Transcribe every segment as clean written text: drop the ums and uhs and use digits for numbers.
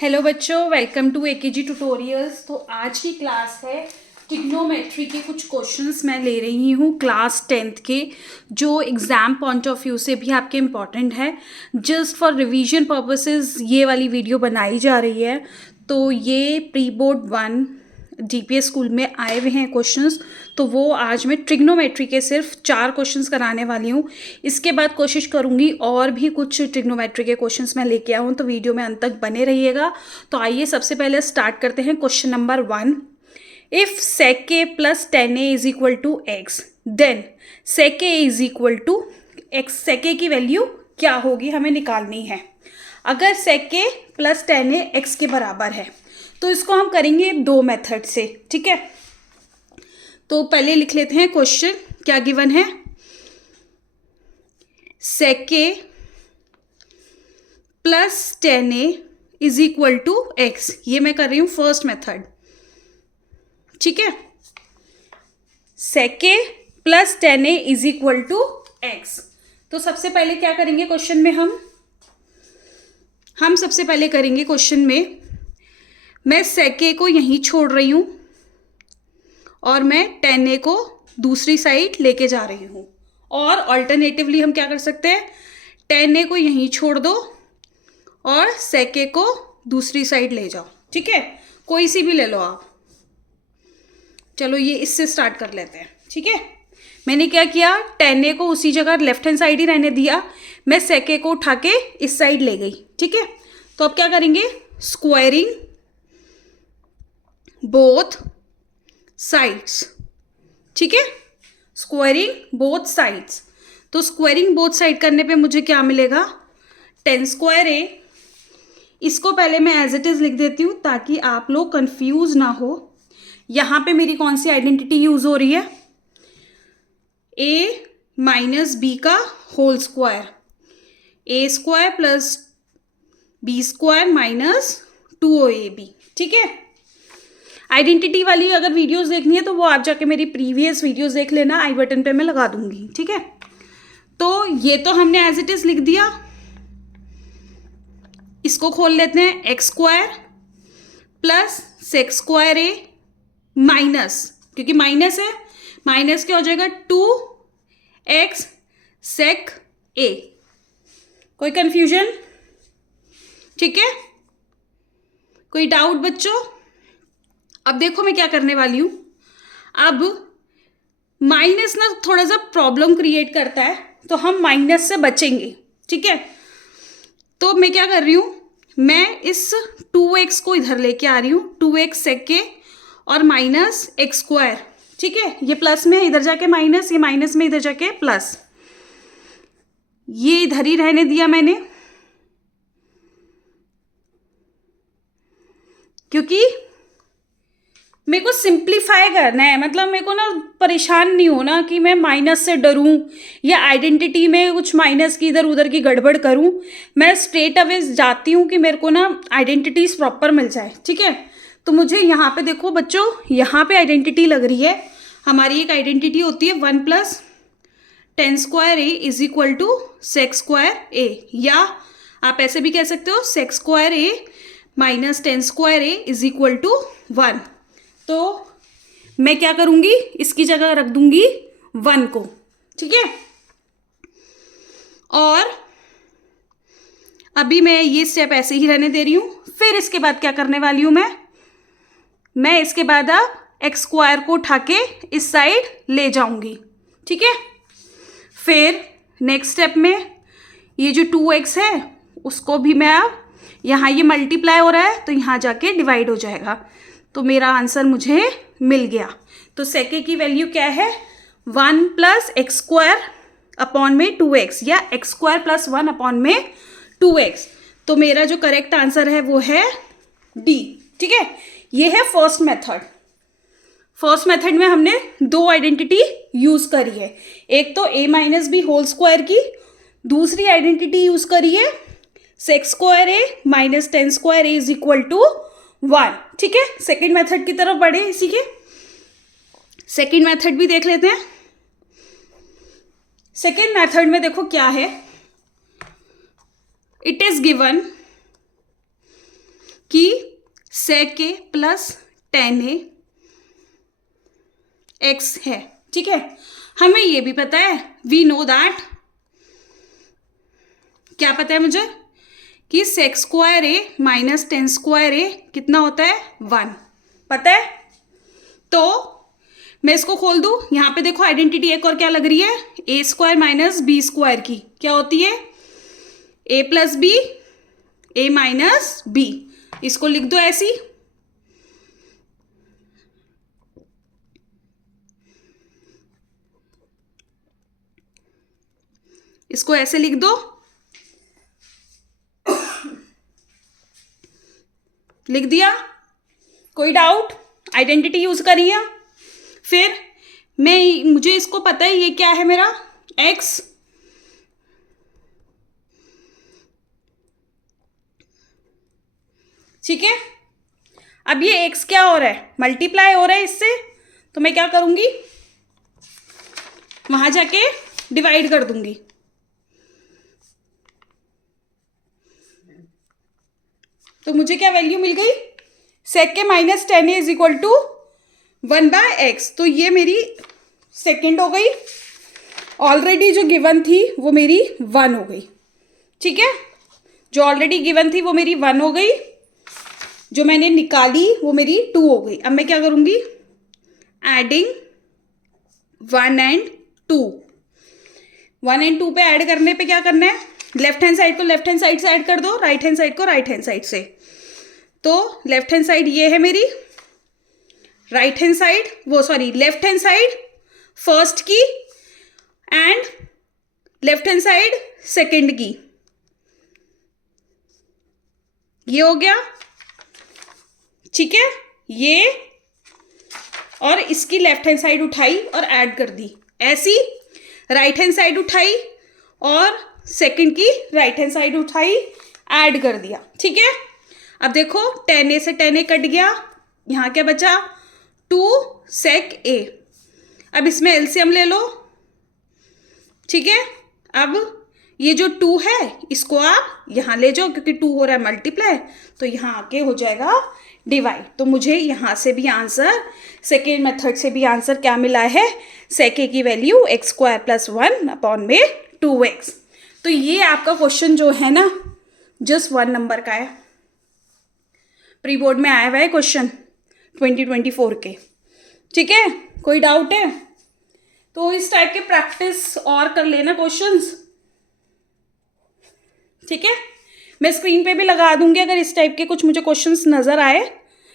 Hello बच्चों, welcome to AKG tutorials. तो आज की क्लास है ट्रिग्नोमेट्री के कुछ क्वेश्चंस मैं ले रही हूँ क्लास 10th के, जो एग्ज़ाम पॉइंट ऑफ व्यू से भी आपके इम्पॉर्टेंट है। जस्ट फॉर रिवीजन पर्पसेस ये वाली वीडियो बनाई जा रही है। तो ये प्री बोर्ड 1 डीपीएस स्कूल में आए हुए हैं क्वेश्चंस, तो वो आज मैं ट्रिग्नोमेट्री के सिर्फ 4 क्वेश्चंस कराने वाली हूँ। इसके बाद कोशिश करूँगी और भी कुछ ट्रिग्नोमेट्री के क्वेश्चंस मैं लेके आऊँ, तो वीडियो में अंत तक बने रहिएगा। तो आइए सबसे पहले स्टार्ट करते हैं question number 1। If sec a plus 10a is equal to x, then sec a is equal to x. sec a की वैल्यू क्या होगी हमें निकालनी है। अगर sec a plus 10a x के बराबर है तो इसको हम करेंगे दो मेथड से, ठीक है। तो पहले लिख लेते हैं क्वेश्चन क्या गिवन है। sec a plus 10a is equal to x, ये मैं कर रही हूं फर्स्ट मेथड, ठीक है। sec a plus 10a is equal to x. तो सबसे पहले क्या करेंगे क्वेश्चन में, हम सबसे पहले करेंगे क्वेश्चन में, मैं sec a को यहीं छोड़ रही हूं और मैं 10a को दूसरी साइड लेके जा रही हूं। और ऑल्टरनेटिवली हम क्या कर सकते हैं, 10a को यहीं छोड़ दो और sec a को दूसरी साइड ले जाओ, ठीक है। कोई सी भी ले लो आप। चलो ये इससे स्टार्ट कर लेते हैं, ठीक है। मैंने क्या किया, 10a को उसी जगह लेफ्ट हैंड साइड ही रहने दिया, मैं sec a को उठा के इस साइड ले गई, ठीक है। तो अब क्या करेंगे, स्क्वायरिंग बोथ साइड्स, ठीक है। स्क्वायरिंग बोथ साइड्स, तो स्क्वायरिंग बोथ साइड करने पे मुझे क्या मिलेगा, 10 स्क्वायर a। इसको पहले मैं एज इट इज लिख देती हूँ ताकि आप लोग कंफ्यूज ना हो। यहां पे मेरी कौन सी आइडेंटिटी यूज हो रही है, a माइनस बी का whole square, a square plus b square minus 2ab, ठीक है। आइडेंटिटी वाली अगर वीडियोस देखनी है तो वो आप जाके मेरी प्रीवियस वीडियोस देख लेना, आई बटन पे मैं लगा दूंगी, ठीक है। तो ये तो हमने एज इट इज लिख दिया। इसको खोल लेते हैं, X square plus sec square A minus, क्योंकि माइनस है, माइनस क्या हो जाएगा 2x sec a। कोई कंफ्यूजन, ठीक है, कोई डाउट बच्चों। अब देखो मैं क्या करने वाली हूं, अब माइनस ना थोड़ा सा प्रॉब्लम क्रिएट करता है, तो हम माइनस से बचेंगे, ठीक है। तो मैं क्या कर रही हूं, मैं इस 2x को इधर लेके आ रही हूं, 2x sec a और माइनस एक्स स्क्वायर, ठीक है। ये प्लस में इधर जाके माइनस, ये माइनस में इधर जाके प्लस, ये इधर ही रहने दिया मैंने, क्योंकि मेरे को सिंप्लीफाई करना है। मतलब मेरे को ना परेशान नहीं होना कि मैं माइनस से डरूं या आइडेंटिटी में कुछ माइनस की इधर उधर की गड़बड़ करूं। मैं स्ट्रेट अवे जाती हूं कि मेरे को ना आइडेंटिटीज प्रॉपर मिल जाए, ठीक है। तो मुझे यहाँ पे देखो बच्चों, यहाँ पे आइडेंटिटी लग रही है हमारी। एक आइडेंटिटी होती है 1 plus 10 square A is equal to sec square A, या आप ऐसे भी कह सकते हो sec square A minus 10 square A is equal to 1। तो मैं क्या करूंगी, इसकी जगह रख दूंगी 1 को, ठीक है। और अभी मैं ये स्टेप ऐसे ही रहने दे रही हूं। फिर इसके बाद क्या करने वाली हूं, मैं इसके बाद अब एक्स स्क्वायर को उठा के इस साइड ले जाऊंगी, ठीक है। फिर नेक्स्ट स्टेप में ये जो 2x है उसको भी मैं अब, यहाँ ये मल्टीप्लाई हो रहा है तो यहाँ जाके डिवाइड हो जाएगा, तो मेरा आंसर मुझे मिल गया। तो sec a की वैल्यू क्या है, 1 प्लस एक्स स्क्वायर अपॉन में 2x, या एक्स स्क्वायर प्लस 1 अपॉन में 2x। तो मेरा जो करेक्ट आंसर है वो है डी, ठीक है। ये है फर्स्ट मेथड। फर्स्ट मेथड में हमने दो आइडेंटिटी यूज करी है, एक तो a minus b whole square की, दूसरी आइडेंटिटी यूज करी है sec square A minus 10 square A is equal to 1, ठीक है। सेकेंड मेथड की तरफ बढ़े, इसी के सेकेंड मेथड भी देख लेते हैं। सेकेंड मेथड में देखो क्या है, इट इज गिवन कि sec a plus tan a x है, ठीक है। हमें ये भी पता है, वी नो दैट, क्या पता है मुझे कि sec square a minus tan square a कितना होता है 1, पता है। तो मैं इसको खोल दूं, यहाँ पे देखो आइडेंटिटी एक और क्या लग रही है, ए स्क्वायर माइनस बी स्क्वायर की क्या होती है, ए plus B, A minus B. इसको लिख दो ऐसी, इसको ऐसे लिख दो, लिख दिया, कोई डाउट, आइडेंटिटी यूज करिए। फिर मुझे इसको पता है ये क्या है मेरा x, ठीक है। अब ये x क्या हो रहा है, मल्टीप्लाई हो रहा है इससे, तो मैं क्या करूंगी, वहां जाके डिवाइड कर दूंगी। तो मुझे क्या वैल्यू मिल गई, sec के minus tan a is equal to 1/x। तो ये मेरी सेकेंड हो गई, ऑलरेडी जो गिवन थी वो मेरी 1 हो गई, ठीक है। जो ऑलरेडी गिवन थी वो मेरी 1 हो गई, जो मैंने निकाली वो मेरी 2 हो गई। अब मैं क्या करूंगी, एडिंग 1 एंड 2, 1 एंड 2 पे ऐड करने पे क्या करना है, लेफ्ट हैंड साइड को लेफ्ट हैंड साइड से ऐड कर दो, राइट हैंड साइड को राइट हैंड साइड से। तो लेफ्ट हैंड साइड ये है मेरी, राइट हैंड साइड वो sorry left hand side first की and left hand side second की, ये हो गया, ठीक है। ये और इसकी लेफ्ट हैंड साइड उठाई और ऐड कर दी, ऐसी राइट हैंड साइड उठाई और सेकंड की राइट हैंड साइड उठाई, ऐड कर दिया, ठीक है। अब देखो tan a से tan a कट गया, यहाँ क्या बचा 2 sec a। अब इसमें एलसीएम ले लो, ठीक है। अब ये जो 2 है इसको आप यहाँ ले जाओ, क्योंकि 2 हो रहा है मल्टीप्लाई, तो यहाँ आके हो जाएगा डिवाइड। तो मुझे यहाँ से भी आंसर, सेकेंड मेथड से भी आंसर क्या मिला है, sec a की value x square plus 1 upon में 2x। तो ये आपका क्वेश्चन जो है ना जस्ट 1 नंबर का है, प्री बोर्ड में आया हुआ है क्वेश्चन 2024 के, ठीक है। कोई डाउट है तो इस टाइप के प्रैक्टिस और कर लेना क्वेश्चंस, ठीक है। मैं स्क्रीन पे भी लगा दूंगी, अगर इस टाइप के कुछ मुझे क्वेश्चंस नज़र आए,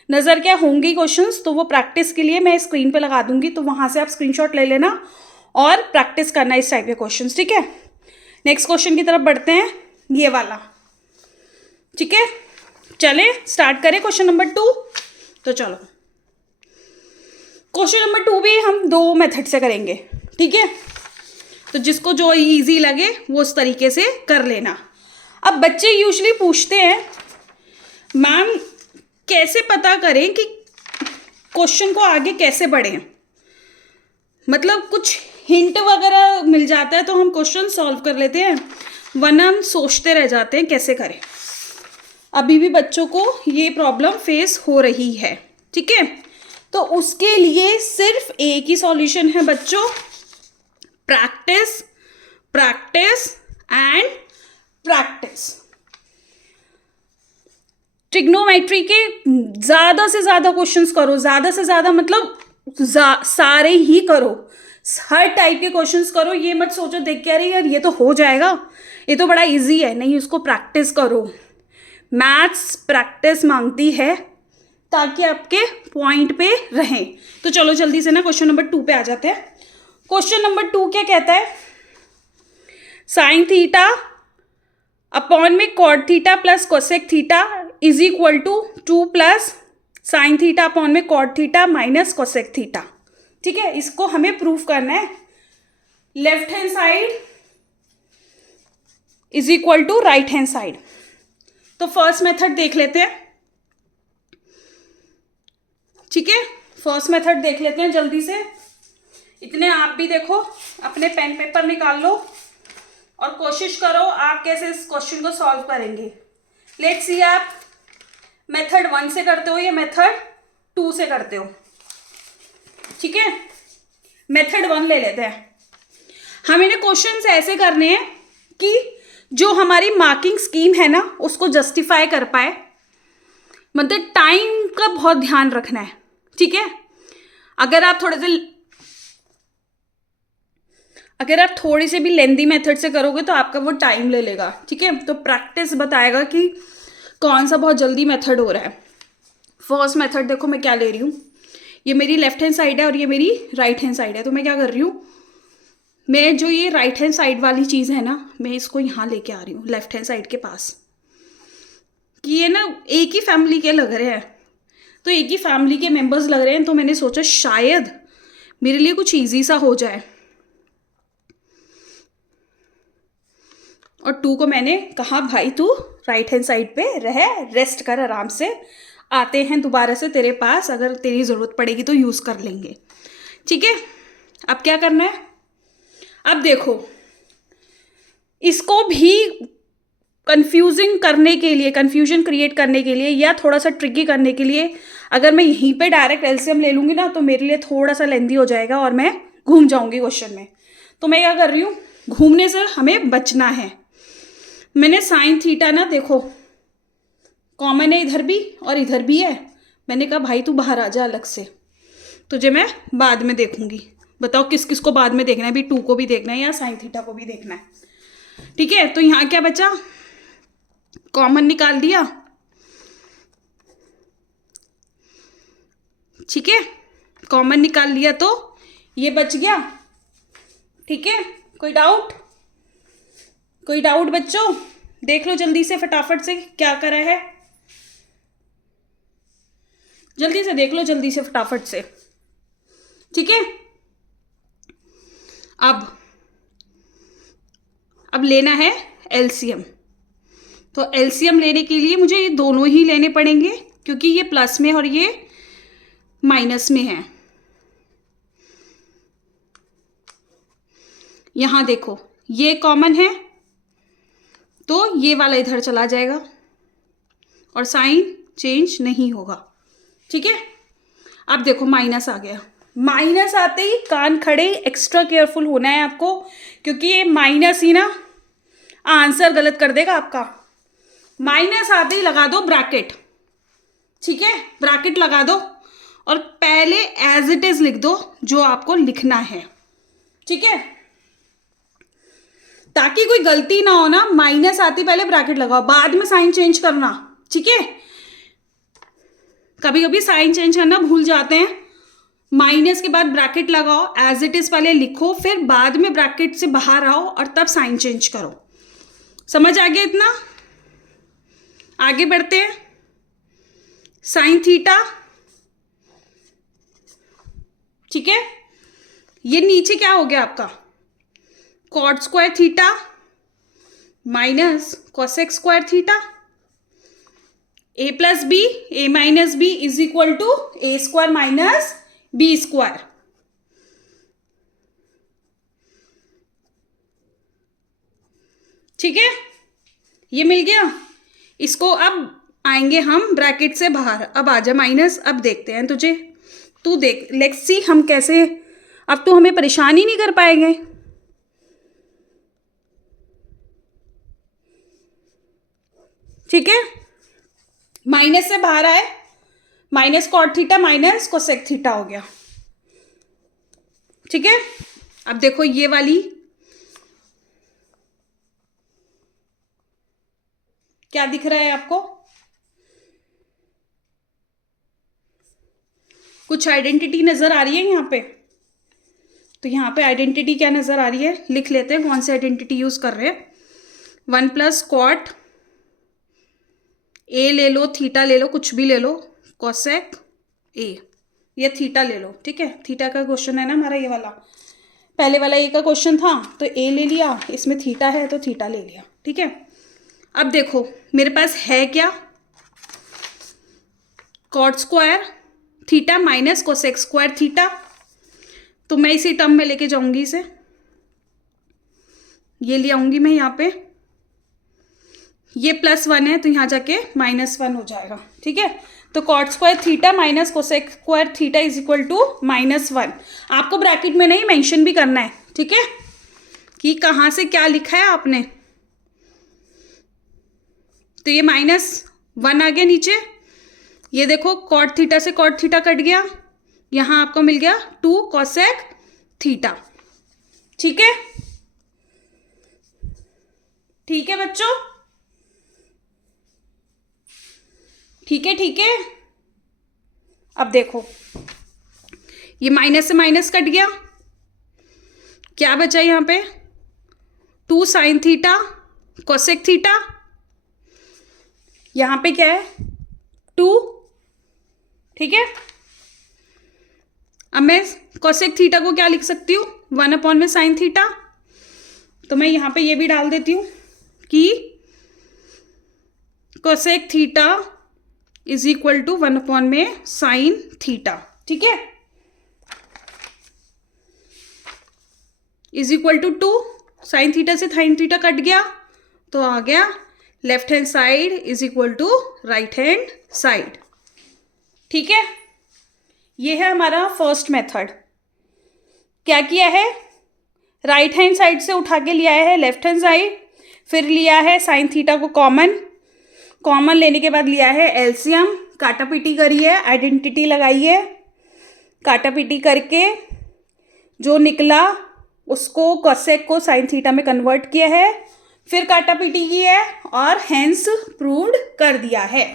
नज़र क्या होंगे क्वेश्चंस, तो वो प्रैक्टिस के लिए मैं स्क्रीन पे लगा दूंगी, तो वहाँ से आप स्क्रीनशॉट ले लेना और प्रैक्टिस करना इस टाइप के क्वेश्चंस, ठीक है। नेक्स्ट क्वेश्चन की तरफ बढ़ते हैं, ये वाला, ठीक है। चले स्टार्ट करें क्वेश्चन नंबर 2। तो चलो क्वेश्चन नंबर 2 भी हम 2 मेथड से करेंगे, ठीक है। तो जिसको जो इजी लगे वो उस तरीके से कर लेना। अब बच्चे यूजुअली पूछते हैं मैम कैसे पता करें कि क्वेश्चन को आगे कैसे बढ़ें, मतलब कुछ हिंट वगैरह मिल जाता है तो हम क्वेश्चन सॉल्व कर लेते हैं, वरना हम सोचते रह जाते हैं कैसे करें। अभी भी बच्चों को ये प्रॉब्लम फेस हो रही है, ठीक है। तो उसके लिए सिर्फ एक ही सॉल्यूशन है बच्चों, practice practice and practice. Trigonometry के ज़्यादा से ज़्यादा क्वेश्चंस करो, ज़्यादा से ज़्यादा मतलब सारे ही करो, हर टाइप के क्वेश्चंस करो। ये मत सोचो देख के अरे यार ये तो हो जाएगा, ये तो बड़ा इजी है, नहीं, उसको प्रैक्टिस करो। मैथ्स प्रैक्टिस मांगती है ताकि आपके पॉइंट पे रहें। तो चलो जल्दी से ना क्वेश्चन नंबर 2 पे आ जाते हैं। क्वेश्चन नंबर 2 क्या कहता है, साइन थीटा अपॉन में cot theta plus cosec theta is equal to 2 plus sine theta upon में cot theta minus cosec theta, ठीक है। इसको हमें प्रूव करना है, left hand side is equal to right hand side. तो फर्स्ट मेथड देख लेते हैं, ठीक है। फर्स्ट मेथड देख लेते हैं जल्दी से। इतने आप भी देखो, अपने पेन पेपर निकाल लो और कोशिश करो आप कैसे इस क्वेश्चन को सॉल्व करेंगे। लेट्स सी आप मेथड मेथड 1 से करते हो या मेथड 2 से करते हो? ठीक है, मेथड 1 ले लेते हैं। हमें ना क्वेश्चंस ऐसे करने हैं कि जो हमारी मार्किंग स्कीम है ना उसको जस्टिफाई कर पाए, मतलब टाइम का बहुत ध्यान रखना है। ठीक है, अगर आप थोड़ी से भी लेंदी मेथड से करोगे तो आपका वो टाइम ले लेगा। ठीक है, तो प्रैक्टिस बताएगा कि कौन सा बहुत जल्दी मेथड हो रहा है। फर्स्ट मेथड देखो मैं क्या ले रही हूँ, ये मेरी लेफ्ट हैंड साइड है और ये मेरी राइट हैंड साइड है। तो मैं क्या कर रही हूँ, मैं जो ये राइट हैंड साइड वाली चीज़ है ना, मैं इसको यहाँ लेके आ रही हूँ लेफ्ट हैंड साइड के पास, कि ये ना एक ही फैमिली के लग रहे हैं, तो एक ही फैमिली के मेंबर्स लग रहे हैं, तो मैंने सोचा शायद मेरे लिए कुछ इजी सा हो जाए। और 2 को मैंने कहा भाई तू राइट हैंड साइड पे रेस्ट कर आराम से, आते हैं दोबारा से तेरे पास, अगर तेरी ज़रूरत पड़ेगी तो यूज़ कर लेंगे। ठीक है, अब क्या करना है, अब देखो इसको भी कंफ्यूजन क्रिएट करने के लिए या थोड़ा सा ट्रिकी करने के लिए, अगर मैं यहीं पे डायरेक्ट एलसीएम ले लूँगी ना तो मेरे लिए थोड़ा सा लेंदी हो जाएगा और मैं घूम जाऊँगी क्वेश्चन में। तो मैं क्या कर रही हूँ, घूमने से हमें बचना है। मैंने साइन थीटा ना देखो कॉमन है, इधर भी और इधर भी है, मैंने कहा भाई तू बाहर आ जा अलग से, तुझे मैं बाद में देखूंगी। बताओ किस किस को बाद में देखना है, भी 2 को भी देखना है या साइन थीटा को भी देखना है। ठीक है, तो यहाँ क्या बचा, कॉमन निकाल दिया। ठीक है, कॉमन निकाल लिया तो ये बच गया। ठीक है, कोई डाउट बच्चों, देख लो जल्दी से फटाफट से क्या करा है, जल्दी से देख लो, जल्दी से फटाफट से। ठीक है, अब लेना है एलसीएम। तो एलसीएम लेने के लिए मुझे ये दोनों ही लेने पड़ेंगे, क्योंकि ये प्लस में और ये माइनस में है। यहां देखो ये कॉमन है तो ये वाला इधर चला जाएगा और साइन चेंज नहीं होगा। ठीक है, अब देखो माइनस आ गया, माइनस आते ही कान खड़े, एक्स्ट्रा केयरफुल होना है आपको, क्योंकि ये माइनस ही ना आंसर गलत कर देगा आपका। माइनस आते ही लगा दो ब्रैकेट। ठीक है, ब्रैकेट लगा दो और पहले एज इट इज लिख दो जो आपको लिखना है। ठीक है, ताकि कोई गलती ना हो ना, माइनस आती पहले ब्रैकेट लगाओ, बाद में साइन चेंज करना। ठीक है, कभी कभी साइन चेंज करना भूल जाते हैं, माइनस के बाद ब्रैकेट लगाओ, एज इट इज पहले लिखो, फिर बाद में ब्रैकेट से बाहर आओ और तब साइन चेंज करो। समझ आ गया इतना? आगे बढ़ते हैं। साइन थीटा, ठीक है, ये नीचे क्या हो गया आपका, cot square theta minus cosec square theta, A plus B A minus B is equal to A square minus B square. ठीक है, ये मिल गया। इसको अब आएंगे हम ब्रैकेट से बाहर, अब आ जा माइनस। अब देखते हैं तुझे, तू देख, लेट्स सी हम कैसे, अब तो हमें परेशान ही नहीं कर पाएंगे। ठीक है, माइनस से बाहर आए, minus cot theta minus cosec theta हो गया। ठीक है, अब देखो ये वाली क्या दिख रहा है आपको, कुछ आइडेंटिटी नजर आ रही है यहाँ पे? तो यहाँ पे आइडेंटिटी क्या नजर आ रही है, लिख लेते हैं कौन सी आइडेंटिटी यूज कर रहे हैं। 1 प्लस कॉट ए ले लो, थीटा ले लो, कुछ भी ले लो, कोसेक ए, ये थीटा ले लो। ठीक है, थीटा का क्वेश्चन है ना हमारा ये वाला, पहले वाला ए का क्वेश्चन था तो ए ले लिया, इसमें थीटा है तो थीटा ले लिया। ठीक है, अब देखो मेरे पास है क्या, cot square theta minus cosec square theta, तो मैं इसी टर्म में लेके जाऊंगी इसे, ये ले आऊंगी मैं यहाँ पे। ये +1 है तो यहाँ जाके -1 हो जाएगा, ठीक है। तो cot square theta minus cosec square theta is equal to -1। आपको ब्रैकेट में नहीं मेंशन भी करना है, ठीक है, कि कहाँ से क्या लिखा है आपने। तो ये -1 आ गया नीचे, ये देखो कॉट थीटा से कॉट थीटा कट गया, यहाँ आपको मिल गया 2 कोसेक थीटा, ठीक है। ठीक है बच्चों, ठीक है, ठीक है। अब देखो ये माइनस से माइनस कट गया, क्या बचा यहाँ पे 2 साइन थीटा कोसेक थीटा, यहाँ पे क्या है 2, ठीक है। अब मैं कोसेक थीटा को क्या लिख सकती हूँ 1 में साइन थीटा, तो मैं यहाँ पे ये भी डाल देती हूँ कि cosec theta is equal to 1 में साइन थीटा, ठीक है, is equal to 2, sine theta से साइन थीटा कट गया तो आ गया left hand side is equal to right hand side, ठीक है। ये है हमारा फर्स्ट मेथड। क्या किया है, राइट हैंड साइड से उठा के लिया है लेफ्ट हैंड साइड, फिर लिया है साइन थीटा को कॉमन लेने के बाद लिया है एलसीएम, काटापीटी करी है, आइडेंटिटी लगाई है, काटापीटी करके जो निकला उसको कोसेक को साइन थीटा में कन्वर्ट किया है, फिर काटापीटी की है और हेंस प्रूव्ड कर दिया है।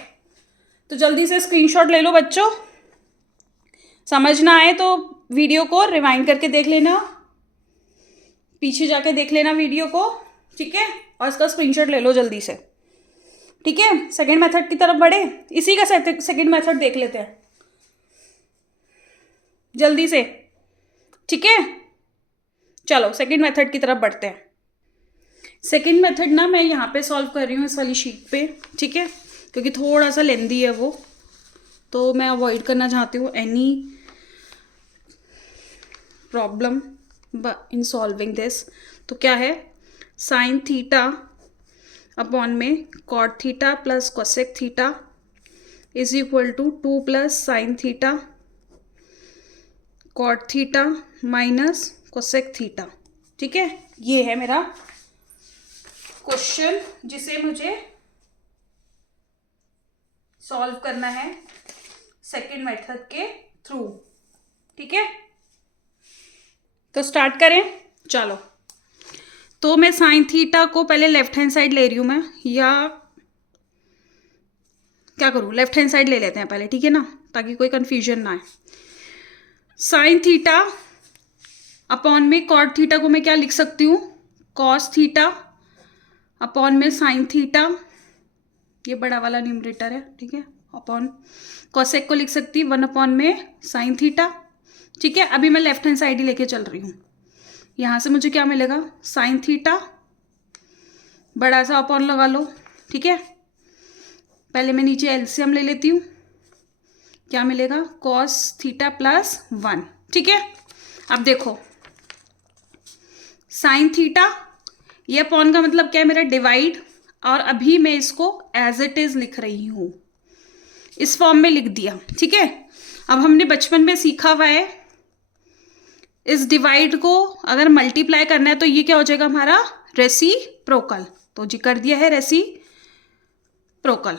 तो जल्दी से स्क्रीनशॉट ले लो बच्चों, समझ ना आए तो वीडियो को रिवाइंड करके देख लेना, पीछे जाके देख लेना वीडियो को, ठीक है, और इसका स्क्रीनशॉट ले लो जल्दी से, ठीक है। सेकंड मेथड की तरफ बढ़े, इसी का सेकंड मेथड देख लेते हैं जल्दी से, ठीक है। चलो सेकंड मेथड की तरफ बढ़ते हैं। सेकंड मेथड ना मैं यहाँ पे सॉल्व कर रही हूँ इस वाली शीट पे, ठीक है, क्योंकि थोड़ा सा लेंदी है वो, तो मैं अवॉइड करना चाहती हूँ any problem in solving this. तो क्या है साइन थीटा अपॉन में cot theta plus cosec theta is equal to 2 plus sine theta cot theta minus cosec theta, ठीक है। ये है मेरा क्वेश्चन जिसे मुझे सॉल्व करना है सेकंड मेथड के थ्रू, ठीक है। तो स्टार्ट करें, चलो। तो मैं साइन थीटा को पहले लेफ्ट हैंड साइड ले रही हूँ मैं, या क्या करूँ लेफ्ट हैंड साइड ले लेते हैं पहले, ठीक है ना, ताकि कोई कंफ्यूजन ना आए। साइन थीटा अपॉन में कॉट थीटा को मैं क्या लिख सकती हूँ कॉस थीटा अपॉन में साइन थीटा, ये बड़ा वाला न्यूमरेटर है, ठीक है, अपॉन कोसेक को लिख सकती 1 में साइन थीटा, ठीक है। अभी मैं लेफ्ट हैंड साइड ही लेके चल रही हूँ, यहाँ से मुझे क्या मिलेगा साइन थीटा, बड़ा सा अपॉन लगा लो, ठीक है। पहले मैं नीचे एलसीएम ले लेती हूँ, क्या मिलेगा कॉस थीटा प्लस 1, ठीक है। अब देखो साइन थीटा, ये अपॉन का मतलब क्या है मेरा डिवाइड, और अभी मैं इसको एज इट इज लिख रही हूँ, इस फॉर्म में लिख दिया, ठीक है। अब हमने बचपन में सीखा हुआ है इस डिवाइड को अगर मल्टीप्लाई करना है तो ये क्या हो जाएगा हमारा रेसिप्रोकल, तो जी कर दिया है रेसिप्रोकल।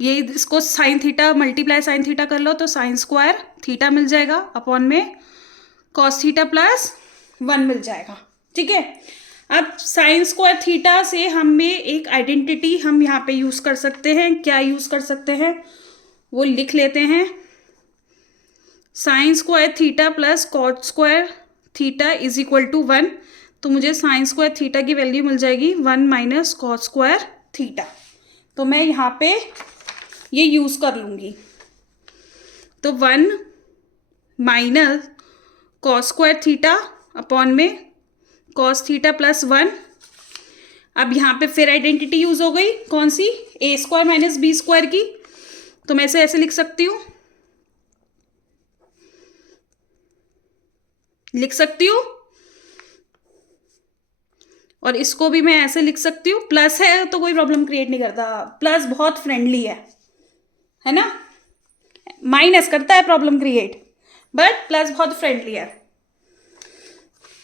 ये इसको sine theta multiply sine theta कर लो तो साइन स्क्वायर थीटा मिल जाएगा अपॉन में कॉस थीटा प्लस 1 मिल जाएगा, ठीक है। अब साइन स्क्वायर थीटा से हमें एक आइडेंटिटी हम यहाँ पे यूज़ कर सकते हैं, क्या यूज़ कर सकते हैं वो लिख लेते हैं, sine square theta plus cot square theta is equal to 1, तो मुझे साइन स्क्वायर थीटा की वैल्यू मिल जाएगी 1 माइनस कॉट स्क्वायर थीटा, तो मैं यहाँ पे ये यूज़ कर लूँगी। तो 1 minus cos square theta upon में कॉस थीटा प्लस 1, अब यहाँ पे फिर आइडेंटिटी यूज़ हो गई कौन सी ए स्क्वायर माइनस बी स्क्वायर की, तो मैं इसे ऐसे लिख सकती हूँ, और इसको भी मैं ऐसे लिख सकती हूँ, प्लस है तो कोई प्रॉब्लम क्रिएट नहीं करता, प्लस बहुत फ्रेंडली है ना। माइनस करता है प्रॉब्लम क्रिएट, बट प्लस बहुत फ्रेंडली है।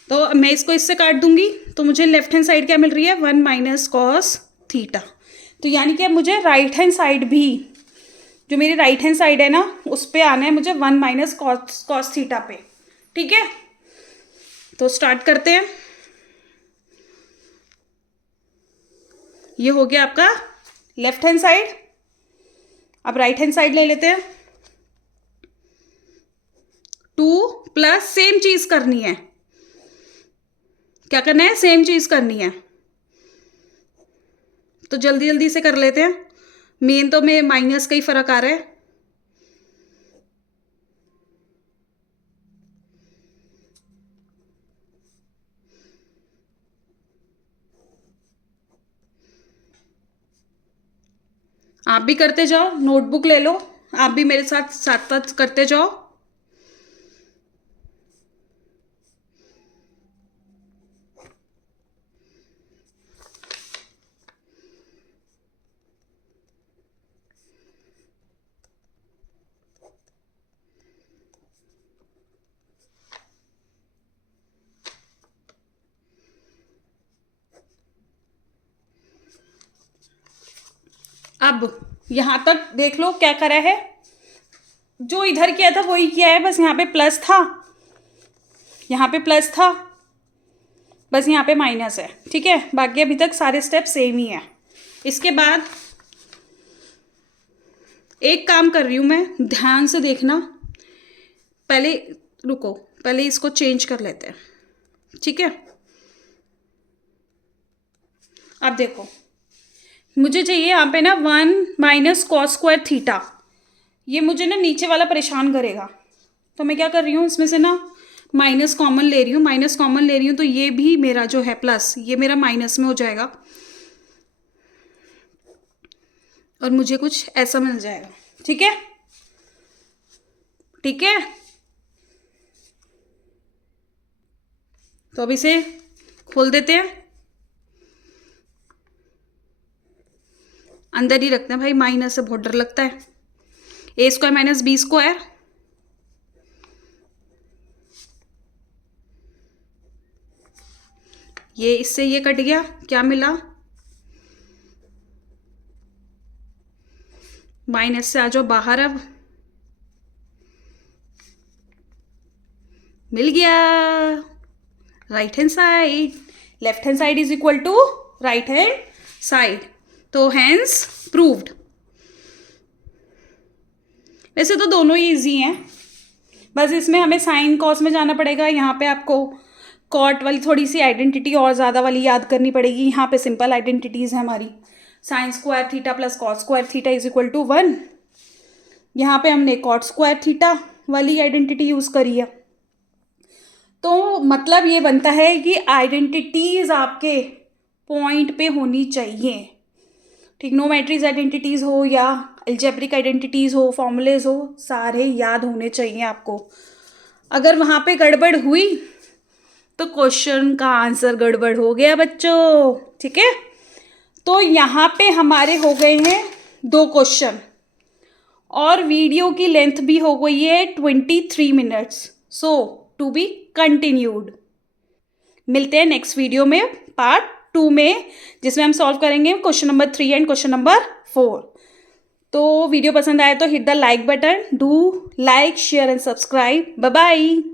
तो मैं इसको इससे काट दूंगी तो मुझे लेफ्ट हैंड साइड क्या मिल रही है, 1 माइनस कॉस थीटा। तो यानी कि अब मुझे राइट हैंड साइड भी, जो मेरी राइट हैंड साइड है ना, उस पर आना है मुझे 1 माइनस कॉस थीटा पे। ठीक है, तो स्टार्ट करते हैं। ये हो गया आपका लेफ्ट हैंड साइड। अब राइट हैंड साइड ले लेते हैं। 2 प्लस सेम चीज करनी है, क्या करना है, सेम चीज करनी है। तो जल्दी जल्दी से कर लेते हैं। मेन तो में माइनस का ही फर्क आ रहा है। आप भी करते जाओ, नोटबुक ले लो, आप भी मेरे साथ साथ साथ करते जाओ। अब यहां तक देख लो क्या करा है, जो इधर किया था वही किया है, बस यहाँ पे प्लस था, यहाँ पे प्लस था, बस यहाँ पे माइनस है। ठीक है, बाकी अभी तक सारे स्टेप सेम ही है। इसके बाद एक काम कर रही हूँ मैं, ध्यान से देखना। पहले रुको, पहले इसको चेंज कर लेते हैं। ठीक है, अब देखो मुझे चाहिए यहाँ पे ना 1 माइनस कॉस स्क्वायर थीटा। ये मुझे ना नीचे वाला परेशान करेगा, तो मैं क्या कर रही हूँ, इसमें से ना माइनस कॉमन ले रही हूँ, माइनस कॉमन ले रही हूँ, तो ये भी मेरा जो है प्लस, ये मेरा माइनस में हो जाएगा और मुझे कुछ ऐसा मिल जाएगा। ठीक है, ठीक है। तो अब इसे खोल देते हैं, अंदर ही रखते हैं भाई, माइनस से बहुत डर लगता है। ए स्क्वायर माइनस बी स्क्वायर, ये इससे ये कट गया, क्या मिला, माइनस से आ जाओ बाहर। अब मिल गया right hand side, left hand side is equal to right hand side, तो हैंस प्रूव्ड। वैसे तो दोनों ही इजी हैं, बस इसमें हमें साइन कॉस में जाना पड़ेगा। यहाँ पे आपको कॉट वाली थोड़ी सी आइडेंटिटी और ज़्यादा वाली याद करनी पड़ेगी। यहाँ पे सिंपल आइडेंटिटीज़ है हमारी, sine square theta plus cot square theta is equal to 1। यहाँ पे हमने कॉट स्क्वायर थीटा वाली आइडेंटिटी यूज़ करी है। तो मतलब ये बनता है कि आइडेंटिटीज़ आपके पॉइंट पे होनी चाहिए। ठीक, नो मैट्रिक्स आइडेंटिटीज़ हो या अलजेब्रिक आइडेंटिटीज़ हो, फॉर्मूलेज हो, सारे याद होने चाहिए आपको। अगर वहाँ पे गड़बड़ हुई तो क्वेश्चन का आंसर गड़बड़ हो गया बच्चों। ठीक है, तो यहाँ पे हमारे हो गए हैं 2 क्वेश्चन और वीडियो की लेंथ भी हो गई है 23 minutes. So to be continued. मिलते हैं नेक्स्ट वीडियो में पार्ट 2 में, जिसमें हम सॉल्व करेंगे question number 3 and question number 4। तो वीडियो पसंद आए तो hit the like button, do like share and subscribe. Bye bye.